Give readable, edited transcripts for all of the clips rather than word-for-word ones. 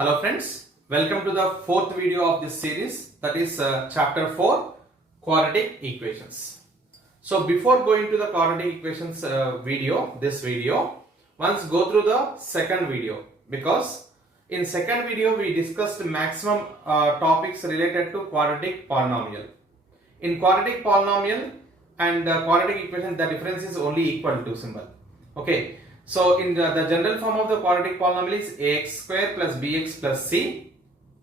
Hello friends, welcome to the fourth video of this series, that is chapter 4, quadratic equations. So before going to the quadratic equations this video, once go through the second video, because in second video we discussed maximum topics related to quadratic polynomial. In quadratic polynomial and quadratic equation, the difference is only equal to symbol. Okay. So in the general form of the quadratic polynomial is ax square plus bx plus c,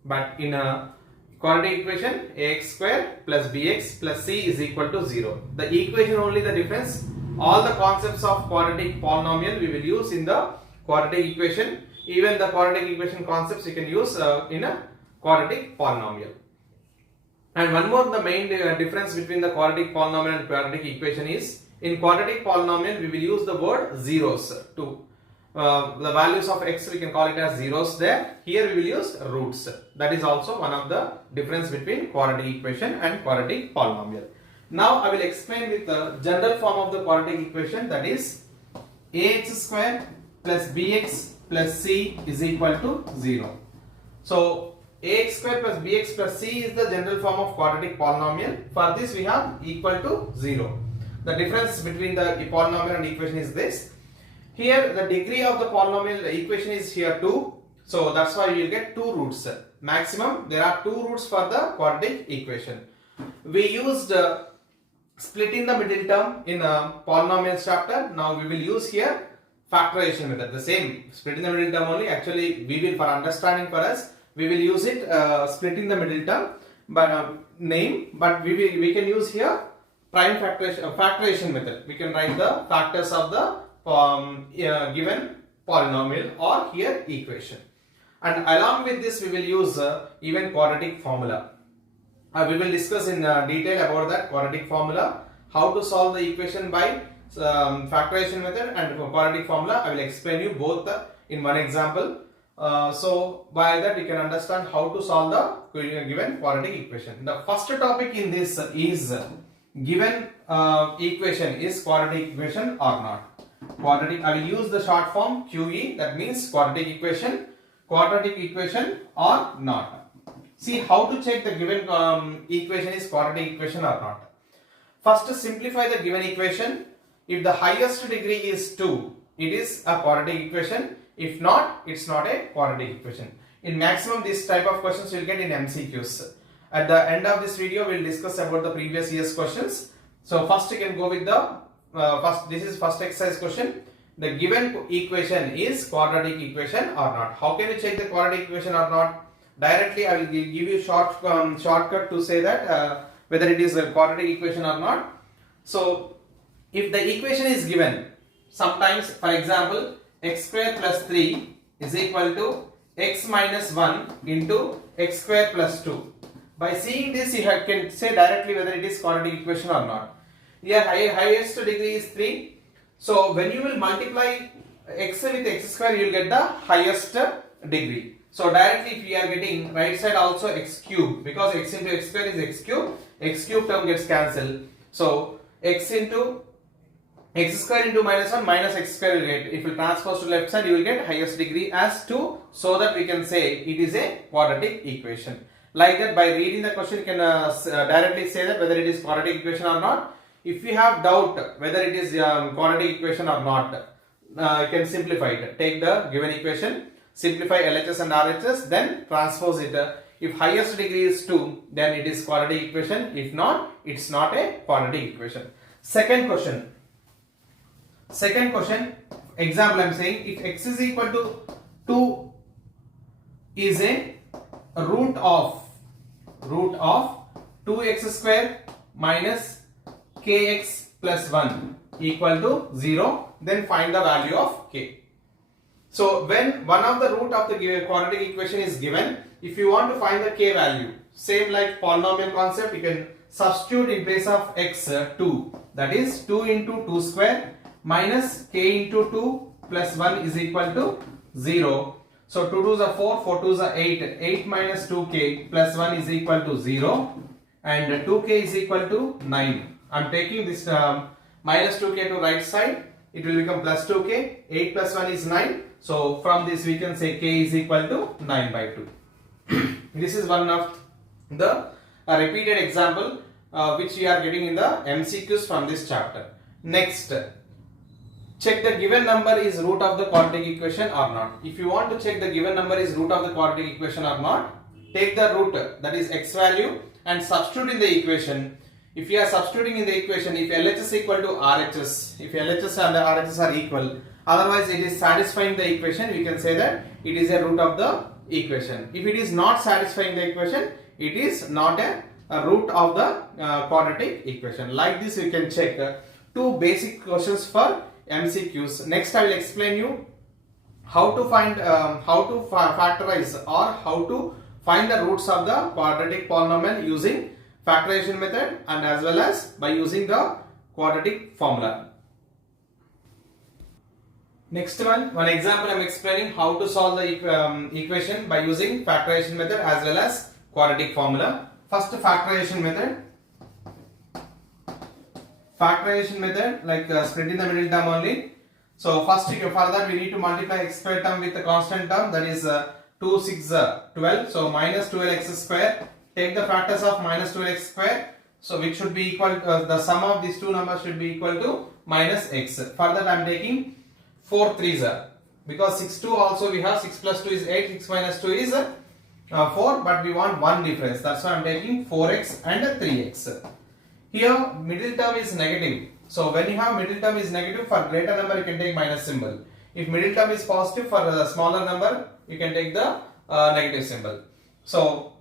but in a quadratic equation ax square plus bx plus c is equal to 0. The equation only the difference. All the concepts of quadratic polynomial we will use in the quadratic equation. Even the quadratic equation concepts you can use in a quadratic polynomial. And one more, the main difference between the quadratic polynomial and quadratic equation is, in quadratic polynomial we will use the word zeros to the values of x, we can call it as zeros there. Here we will use roots. That is also one of the difference between quadratic equation and quadratic polynomial. Now I will explain with the general form of the quadratic equation, that is ax square plus bx plus c is equal to 0. So ax square plus bx plus c is the general form of quadratic polynomial. For this we have equal to 0. The difference between the polynomial and equation is this. Here the degree of the polynomial equation is here 2. So that's why you will get 2 roots. Maximum there are 2 roots for the quadratic equation. We used splitting the middle term in polynomials chapter. Now we will use here factorization method. The same splitting the middle term only. Actually we will, for understanding for us, we will use it splitting the middle term by name, but we can use here prime factorization method. We can write the factors of the given polynomial or here equation. And along with this we will use even quadratic formula. We will discuss in detail about that quadratic formula, how to solve the equation by factorization method and quadratic formula. I will explain you both in one example. So by that you can understand how to solve the given quadratic equation. The first topic in this is given equation is quadratic equation or not. Quadratic, I will use the short form QE, that means quadratic equation or not. See how to check the given equation is quadratic equation or not. First simplify the given equation. If the highest degree is 2, it is a quadratic equation. If not, it's not a quadratic equation. In maximum this type of questions you will get in MCQs. At the end of this video, we will discuss about the previous year's questions. So first you can go with the this is first exercise question. The given equation is quadratic equation or not. How can you check the quadratic equation or not? Directly I will give you shortcut to say that whether it is a quadratic equation or not. So if the equation is given, sometimes for example x square plus 3 is equal to x minus 1 into x square plus 2. By seeing this, you can say directly whether it is quadratic equation or not. Here highest degree is 3. So when you will multiply x with x square, you will get the highest degree. So directly if we are getting right side also x cube, because x into x square is x cube term gets cancelled. So x into x square into minus 1 minus x square will get. If you transpose to left side, you will get highest degree as 2, so that we can say it is a quadratic equation. Like that, by reading the question you can directly say that whether it is quadratic equation or not. If you have doubt whether it is quadratic equation or not, you can simplify it. Take the given equation, simplify LHS and RHS, then transpose it. If highest degree is 2, then it is quadratic equation. If not, it's not a quadratic equation. Second question, example I am saying, if x is equal to 2 is a root of 2x square minus kx plus 1 equal to 0, then find the value of k. So when one of the root of the quadratic equation is given, if you want to find the k value, same like polynomial concept, you can substitute in place of x 2, that is 2 into 2 square minus k into 2 plus 1 is equal to 0. So 2 2s are 4, 4 2s are 8, 8 minus 2k plus 1 is equal to 0 and 2k is equal to 9. I am taking this minus 2k to right side. it will become plus 2k. 8 plus 1 is 9. So from this we can say k is equal to 9 by 2. This is one of the repeated example which we are getting in the MCQs from this chapter. Next, check the given number is root of the quadratic equation or not. If you want to check the given number is root of the quadratic equation or not, take the root, that is x value, and substitute in the equation. If you are substituting in the equation, if LHS is equal to RHS, if LHS and RHS are equal, otherwise it is satisfying the equation, we can say that it is a root of the equation. If it is not satisfying the equation, it is not a root of the quadratic equation. Like this we can check two basic questions for MCQs. Next I will explain you how to find factorize or how to find the roots of the quadratic polynomial using factorization method and as well as by using the quadratic formula. Next one example I am explaining how to solve the equation by using factorization method as well as quadratic formula. First, factorization method. Factorization method, like splitting the middle term only. So first, for that we need to multiply x square term with the constant term, that is 2, 6, 12. So minus 12x square. Take the factors of minus 12x square. So which should be equal to the sum of these two numbers should be equal to minus x. For that I am taking 4 3s, because 6 2 also we have 6 plus 2 is 8, 6 minus 2 is 4, but we want one difference. That's why I am taking 4x and 3x. Here middle term is negative. So when you have middle term is negative, for greater number you can take minus symbol. If middle term is positive, for a smaller number you can take the negative symbol. So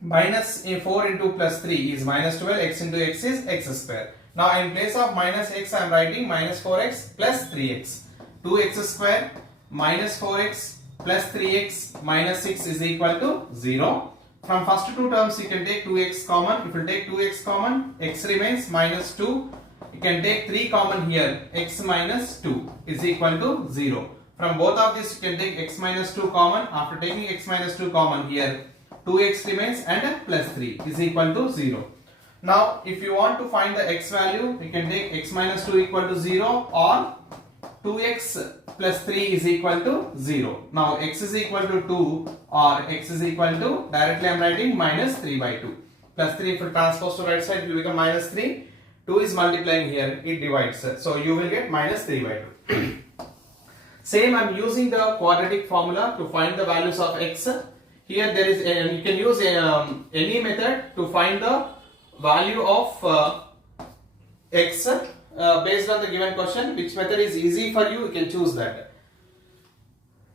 minus 4 into plus 3 is minus 12, x into x is x square. Now in place of minus x I am writing minus 4x plus 3x. 2x square minus 4x plus 3x minus 6 is equal to 0. From first two terms you can take 2x common. If you take 2x common, x remains minus 2. You can take 3 common here, x minus 2 is equal to 0. From both of these you can take x minus 2 common. After taking x minus 2 common here, 2x remains and plus 3 is equal to 0. Now if you want to find the x value, you can take x minus 2 equal to 0 or 2x plus 3 is equal to 0. Now x is equal to 2 or x is equal to, directly I am writing minus 3 by 2. Plus 3 if you transpose to right side it will become minus 3. 2 is multiplying here, it divides. So you will get minus 3 by 2. Same I am using the quadratic formula to find the values of x. Here there is you can use any method to find the value of x based on the given question. Which method is easy for you, you can choose that.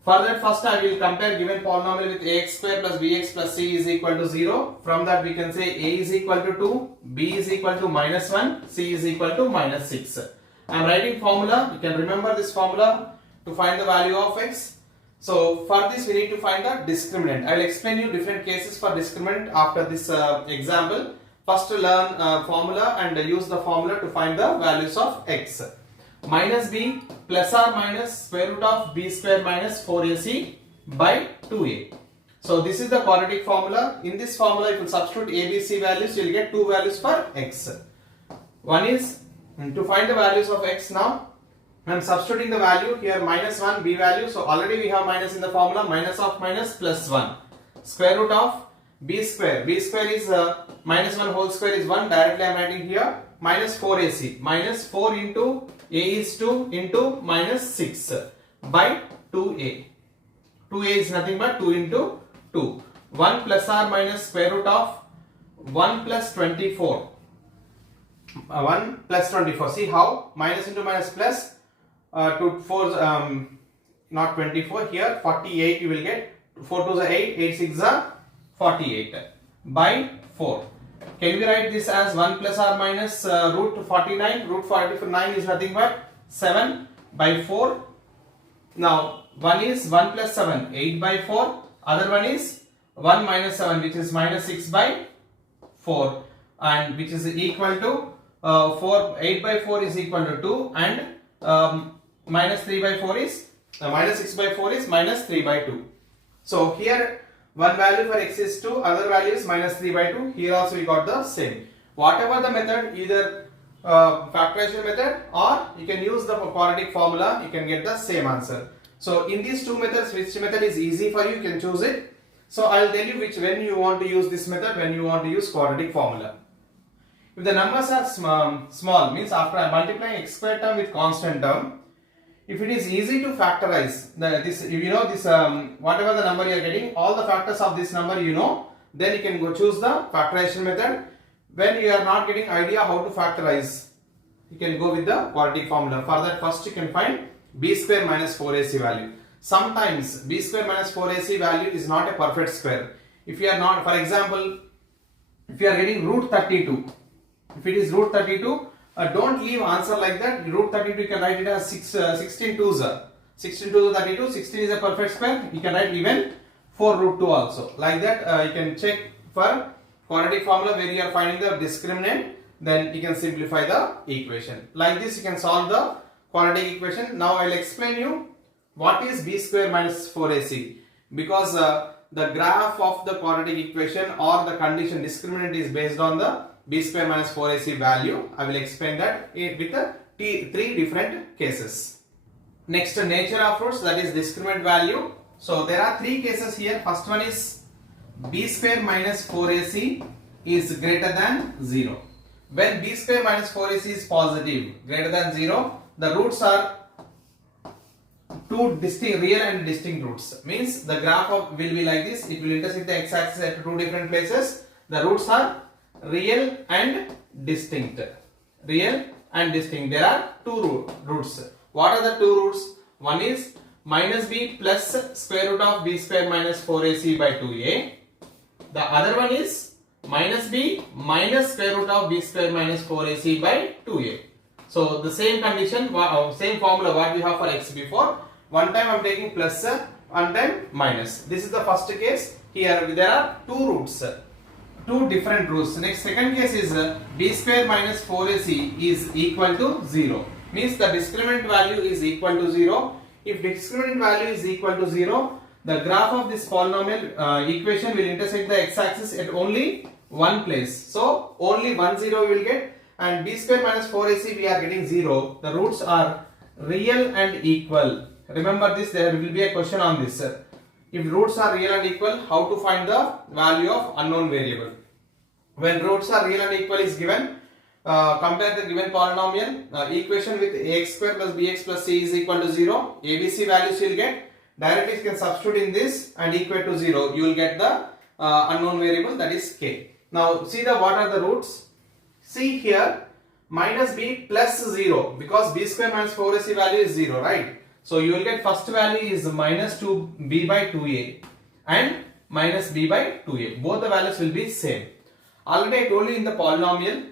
For that, first I will compare given polynomial with ax square plus bx plus c is equal to 0. From that we can say a is equal to 2, b is equal to minus 1, c is equal to minus 6. I am writing formula, you can remember this formula to find the value of x. So for this we need to find the discriminant. I will explain you different cases for discriminant after this example. First learn formula and use the formula to find the values of x. Minus b plus or minus square root of b square minus 4ac by 2a. So this is the quadratic formula. In this formula if you substitute a, b, c values, you will get two values for x. One is to find the values of x. Now I am substituting the value here, minus 1 b value. So already we have minus in the formula, minus of minus plus 1. Square root of b square is minus 1 whole square is 1, directly I am writing here minus 4ac, minus 4 into a is 2 into minus 6 by 2a. 2a is nothing but 2 into 2. 1 plus or minus square root of 1 plus 24. 1 plus 24. See how minus into minus plus 2 4 not 24 here, 48 you will get. 4 2 is 8, 8 6 is 48 by 4. Can we write this as 1 plus or minus root 49? Root 49 is nothing but 7 by 4. Now 1 is 1 plus 7, 8 by 4. Other one is 1 minus 7, which is minus 6 by 4, and which is equal to 8 by 4 is equal to 2, and minus 3 by 4 is minus 6 by 4 is minus 3 by 2. So here one value for x is 2, other value is minus 3 by 2. Here also we got the same. Whatever the method, either factorization method, or you can use the quadratic formula, you can get the same answer. So in these two methods, which method is easy for you, you can choose it. So I will tell you when you want to use this method, when you want to use quadratic formula. If the numbers are small, means after multiplying x square term with constant term, if it is easy to factorize whatever the number you are getting, all the factors of this number then you can go choose the factorization method. When you are not getting idea how to factorize, you can go with the quadratic formula. For that, first you can find b square minus 4ac value. Sometimes b square minus 4ac value is not a perfect square. If you are not, for example, if you are getting root 32, if it is root 32, don't leave answer like that. Root 32 you can write it as 16 twos. 16 twos are 32, 16 is a perfect square. You can write even 4 root 2 also. Like that you can check for quadratic formula where you are finding the discriminant, then you can simplify the equation. Like this you can solve the quadratic equation. Now I will explain you what is b square minus 4ac, because the graph of the quadratic equation or the condition discriminant is based on the b square minus 4ac value. I will explain that with three different cases. Next, nature of roots, that is discriminant value. So there are three cases here. First one is b square minus 4ac is greater than 0. When b square minus 4ac is positive, greater than 0, the roots are two distinct, real and distinct roots. Means the graph will be like this. It will intersect the x-axis at two different places. The roots are real and distinct. Real and distinct. There are two roots. What are the two roots? One is minus b plus square root of b square minus 4ac by 2a. The other one is minus b minus square root of b square minus 4ac by 2a. So the same condition, same formula what we have for x before. One time I am taking plus, one time minus. This is the first case. Here there are two roots, two different roots. Next, second case is b square minus 4ac is equal to 0. Means the discriminant value is equal to 0. If discriminant value is equal to 0, the graph of this polynomial equation will intersect the x-axis at only one place. So only 1 0 we will get, and b square minus 4ac we are getting 0. The roots are real and equal. Remember this, there will be a question on this. If roots are real and equal, how to find the value of unknown variable? When roots are real and equal is given, compare the given polynomial equation with ax square plus bx plus c is equal to 0. ABC values you will get. Directly you can substitute in this and equate to 0. You will get the unknown variable, that is k. Now see what are the roots. See here, minus b plus 0, because b square minus 4ac value is 0, right? So you will get first value is minus 2b by 2a and minus b by 2a. Both the values will be same. Already I told you in the polynomial,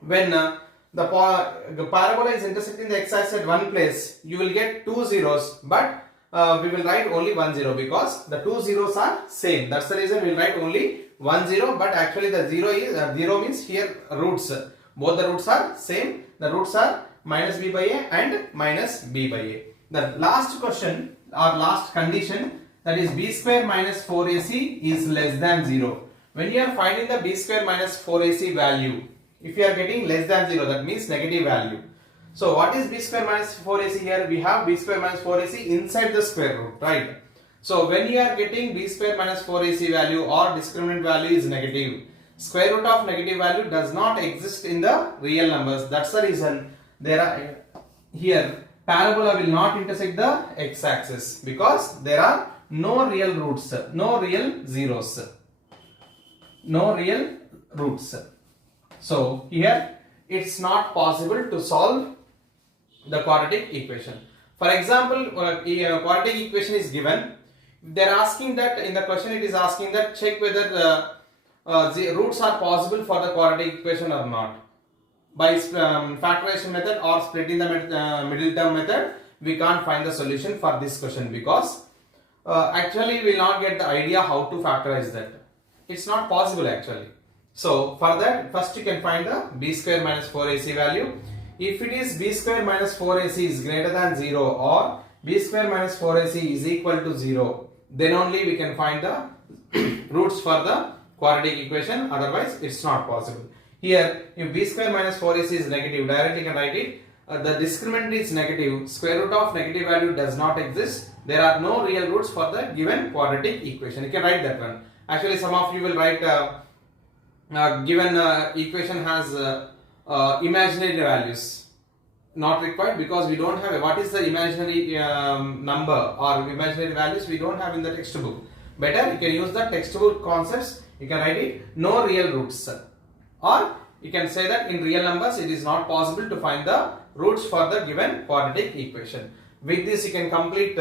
when the parabola is intersecting the x-axis at one place, you will get two zeros, but we will write only 1 0 because the two zeros are same. That's the reason we will write only 1 0, but actually the 0 is 0 means here roots. Both the roots are same. The roots are minus b by a and minus b by a. The last question or last condition, that is b square minus 4ac is less than 0. When you are finding the b square minus 4ac value, if you are getting less than 0, that means negative value. So what is b square minus 4ac here? We have b square minus 4ac inside the square root, right? So when you are getting b square minus 4ac value or discriminant value is negative, square root of negative value does not exist in the real numbers. That's the reason there are here parabola will not intersect the x-axis, because there are no real roots, no real zeros, no real roots. So here it's not possible to solve the quadratic equation. For example, quadratic equation is given. They are asking that in the question, it is asking that check whether the roots are possible for the quadratic equation or not. By factorization method or splitting the middle term method, we can't find the solution for this question, because actually we will not get the idea how to factorize that. It's not possible actually. So for that, first you can find the b square minus 4ac value. If it is b square minus 4ac is greater than 0 or b square minus 4ac is equal to 0, then only we can find the roots for the quadratic equation, otherwise it's not possible. Here, if b square minus 4ac is negative, directly you can write it. The discriminant is negative. Square root of negative value does not exist. There are no real roots for the given quadratic equation. You can write that one. Actually, some of you will write given equation has imaginary values. Not required, because we don't have what is the imaginary number or imaginary values we don't have in the textbook. Better you can use the textbook concepts. You can write it no real roots, or you can say that in real numbers it is not possible to find the roots for the given quadratic equation. With this you can complete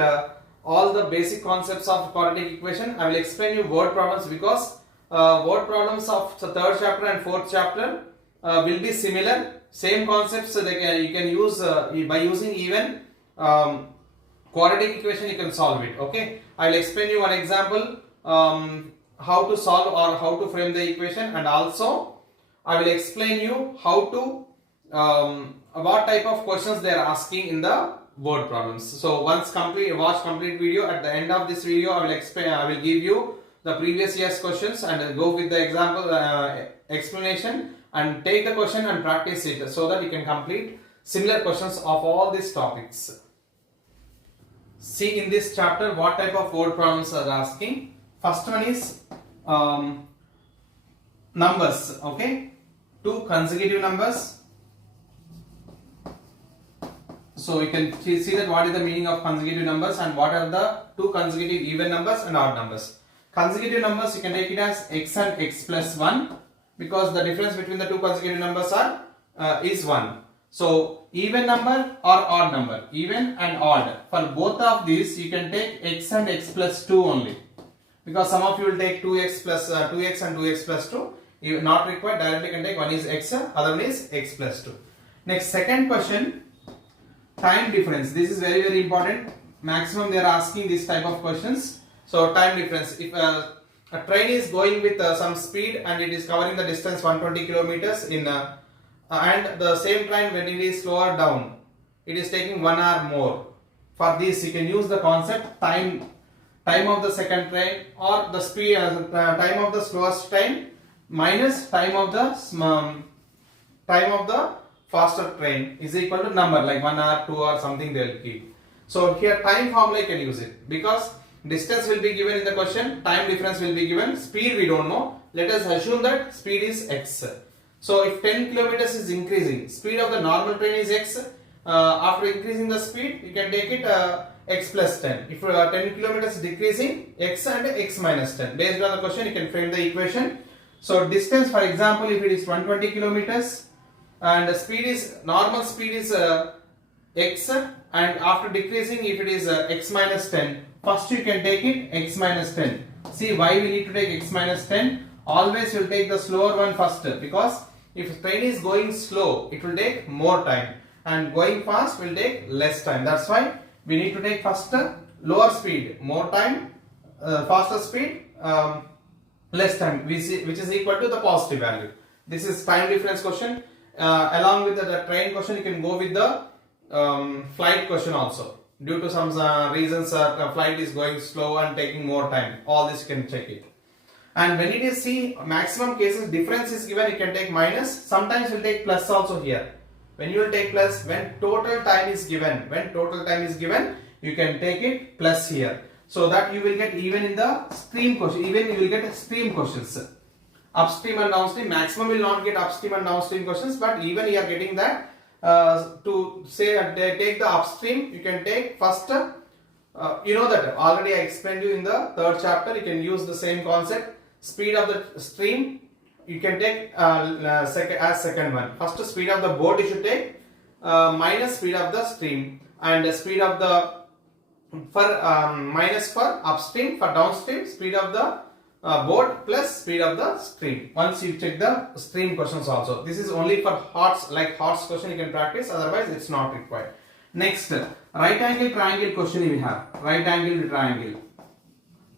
all the basic concepts of quadratic equation. I will explain you word problems, because word problems of the third chapter and fourth chapter will be similar. Same concepts you can use by using even quadratic equation you can solve it. Okay, I will explain you one example how to solve or how to frame the equation, and also I will explain you how to what type of questions they are asking in the word problems. So once watch complete video. At the end of this video I will explain, I will give you the previous year's questions and go with the example explanation, and take the question and practice it, so that you can complete similar questions of all these topics. See in this chapter what type of word problems are asking. First one is numbers. Okay, two consecutive numbers. So you can see that what is the meaning of consecutive numbers and what are the two consecutive even numbers and odd numbers. Consecutive numbers you can take it as x and x plus 1, because the difference between the two consecutive numbers are is 1. So even number or odd number, even and odd, for both of these you can take x and x plus 2 only, because some of you will take 2x plus 2x and 2x plus 2. You not required, directly can take one is x, other one is x plus 2. Next, second question, time difference. This is very very important. Maximum they are asking this type of questions. So time difference, if a train is going with some speed and it is covering the distance 120 kilometers in and the same train, when it is slower down, it is taking 1 hour more. For this you can use the concept time of the second train, or the speed time of the slowest train minus time of the faster train is equal to number like 1 hour, 2 hour, something they will keep. So here time formula you can use it, because distance will be given in the question, time difference will be given, speed we don't know. Let us assume that speed is x. So if 10 kilometers is increasing, speed of the normal train is x. After increasing the speed, you can take it x plus 10. If 10 kilometers is decreasing, x and x minus 10. Based on the question, you can frame the equation. So distance, for example, if it is 120 kilometers and the speed is normal speed is x, and after decreasing, if it is x minus 10, first you can take it x minus 10. See why we need to take x minus 10. Always you will take the slower one first, because if train is going slow, it will take more time, and going fast will take less time. That's why we need to take first lower speed, more time, faster speed, less time, which is equal to the positive value. This is time difference question. Along with the train question, you can go with the flight question also. Due to some reasons, flight is going slow and taking more time. All this you can check it. And when it is maximum cases difference is given, you can take minus. Sometimes we'll take plus also here. When you will take plus, when total time is given, you can take it plus here. So that you will get even in the stream question. Even you will get stream questions. Upstream and downstream. Maximum will not get upstream and downstream questions, but even you are getting that. To say take the upstream, you can take first. You know that already I explained you in the third chapter. You can use the same concept. Speed of the stream you can take as second one. First speed of the boat you should take minus speed of the stream, and speed of the minus for upstream, for downstream speed of the boat plus speed of the stream. Once you check the stream questions also. This is only for HOTS, like HOTS question you can practice, otherwise it's not required. Next, right angle triangle question we have. Right angle triangle.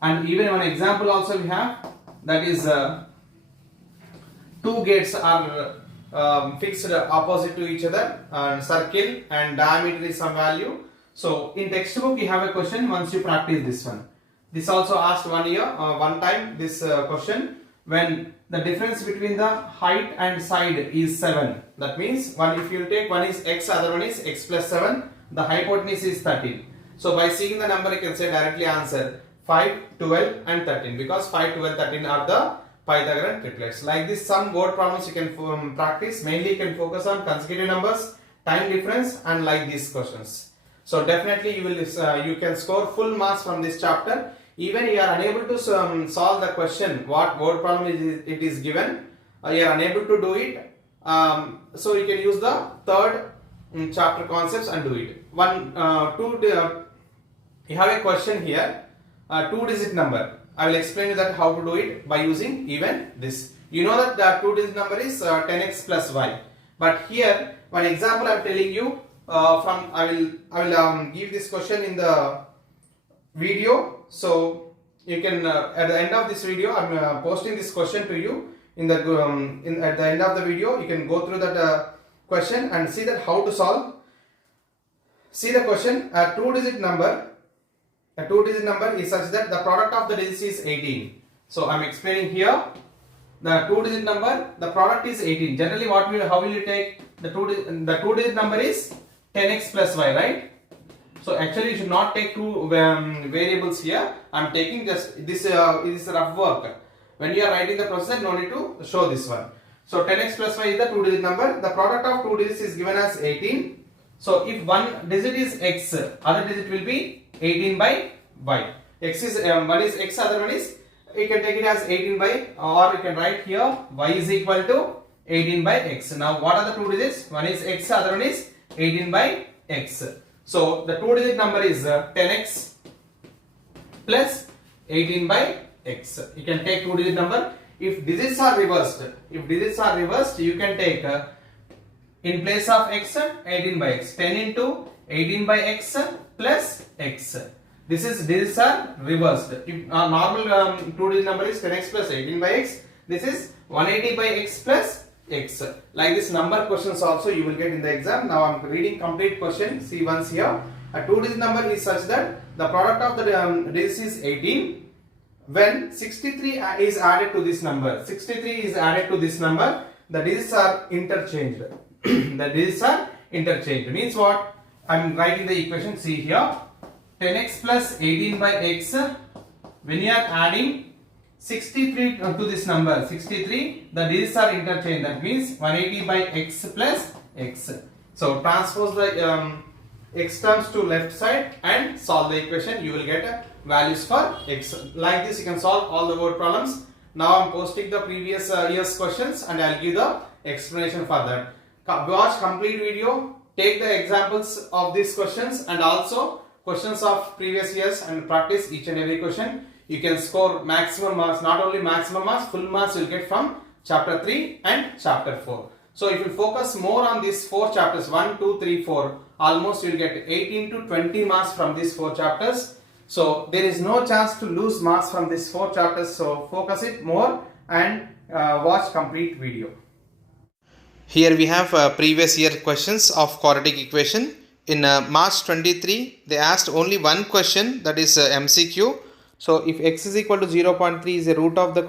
And even one example also we have, that is two gates are fixed opposite to each other, and circle and diameter is some value. So in textbook you have a question once you practice this one. This also asked one time this question. when the difference between the height and side is 7. That means if you take one is x, other one is x plus 7, the hypotenuse is 13. So by seeing the number, you can say directly answer 5, 12 and 13, because 5, 12, 13 are the Pythagorean triplets. Like this, some word problems you can practice. Mainly you can focus on consecutive numbers, time difference, and like these questions. So definitely you can score full marks from this chapter. Even you are unable to solve the question, what word problem it is given, you are unable to do it. So you can use the third chapter concepts and do it. You have a question here, 2-digit number. I will explain you that how to do it by using even this. You know that the 2-digit number is 10x plus y. But here one example I am telling you I will give this question in the video. So you can at the end of this video I am posting this question to you at the end of the video. You can go through that question and see that how to solve. See the question. A 2-digit number is such that the product of the digits is 18. So I am explaining here. The 2-digit number, the product is 18. Generally, how will you take the 2-digit number is 10x plus y, right? So actually, you should not take two variables here. I am taking just this is rough work. When you are writing the process, no need to show this one. So 10x plus y is the 2-digit number. The product of 2 digits is given as 18. So if one digit is x, other digit will be 18 by y. X is one is x, other one is, you can take it as 18 by, or you can write here y is equal to 18 by x. Now what are the two digits? One is x, other one is 18 by x. So the 2-digit number is 10x plus 18 by x. You can take 2-digit number. If digits are reversed, you can take in place of x 18 by x. 10 into 18 by x plus x. Digits are reversed. If normal 2-digit number is 10x plus 18 by x, this is 180 by x plus x. Like this number questions also you will get in the exam. Now I am reading complete question. See once here. A 2-digit number is such that the product of the digits is 18. When 63 is added to this number, the digits are interchanged. Means what? I am writing the equation. See here. 10x plus 18 by x, when you are adding 63 to this number, 63, the digits are interchanged. That means 180 by x plus x. So transpose the x terms to left side and solve the equation. You will get values for x. Like this you can solve all the word problems. Now I am posting the previous year's questions and I will give the explanation for that. Watch complete video, take the examples of these questions and also questions of previous years and practice each and every question. You can score maximum marks, not only maximum marks, full marks you will get from chapter 3 and chapter 4. So if you focus more on these 4 chapters, 1, 2, 3, 4, almost you will get 18 to 20 marks from these 4 chapters. So there is no chance to lose marks from these 4 chapters. So focus it more and watch complete video. Here we have previous year questions of quadratic equation. In March 23, they asked only one question, that is MCQ. So if x is equal to 0.3 is the root of the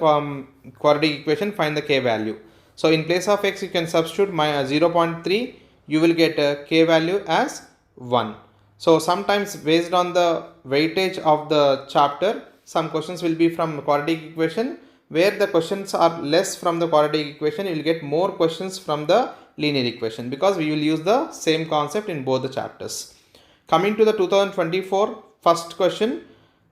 quadratic equation, find the k value. So in place of x you can substitute 0.3, you will get k value as 1. So sometimes based on the weightage of the chapter, some questions will be from quadratic equation. Where the questions are less from the quadratic equation, you will get more questions from the linear equation, because we will use the same concept in both the chapters. Coming to the 2024 first question,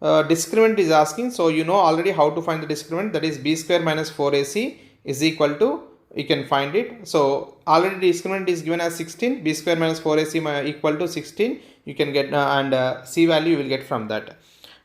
discriminant is asking. So you know already how to find the discriminant, that is b square minus 4ac is equal to, you can find it. So already discriminant is given as 16, b square minus 4ac equal to 16, you can get and c value you will get from that.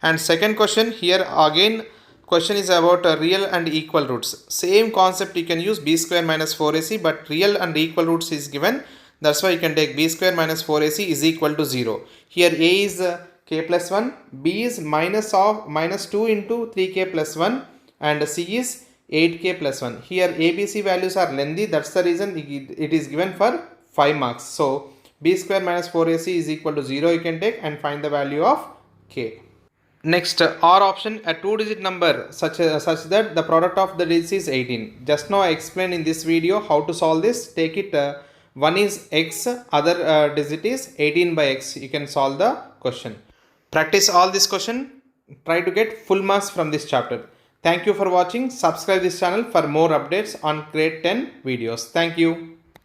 And second question, here again question is about real and equal roots. Same concept you can use b square minus 4ac, but real and equal roots is given. That's why you can take b square minus 4ac is equal to 0. Here a is k plus 1, b is minus 2 into 3k plus 1 and c is 8k plus 1. Here ABC values are lengthy, that's the reason it is given for 5 marks. So b square minus 4ac is equal to 0 you can take and find the value of k. Next, R option, a 2-digit number such that the product of the digits is 18. Just now I explained in this video how to solve this. Take it, one is x, other digit is 18 by x. You can solve the question. Practice all this question. Try to get full marks from this chapter. Thank you for watching. Subscribe this channel for more updates on grade 10 videos. Thank you.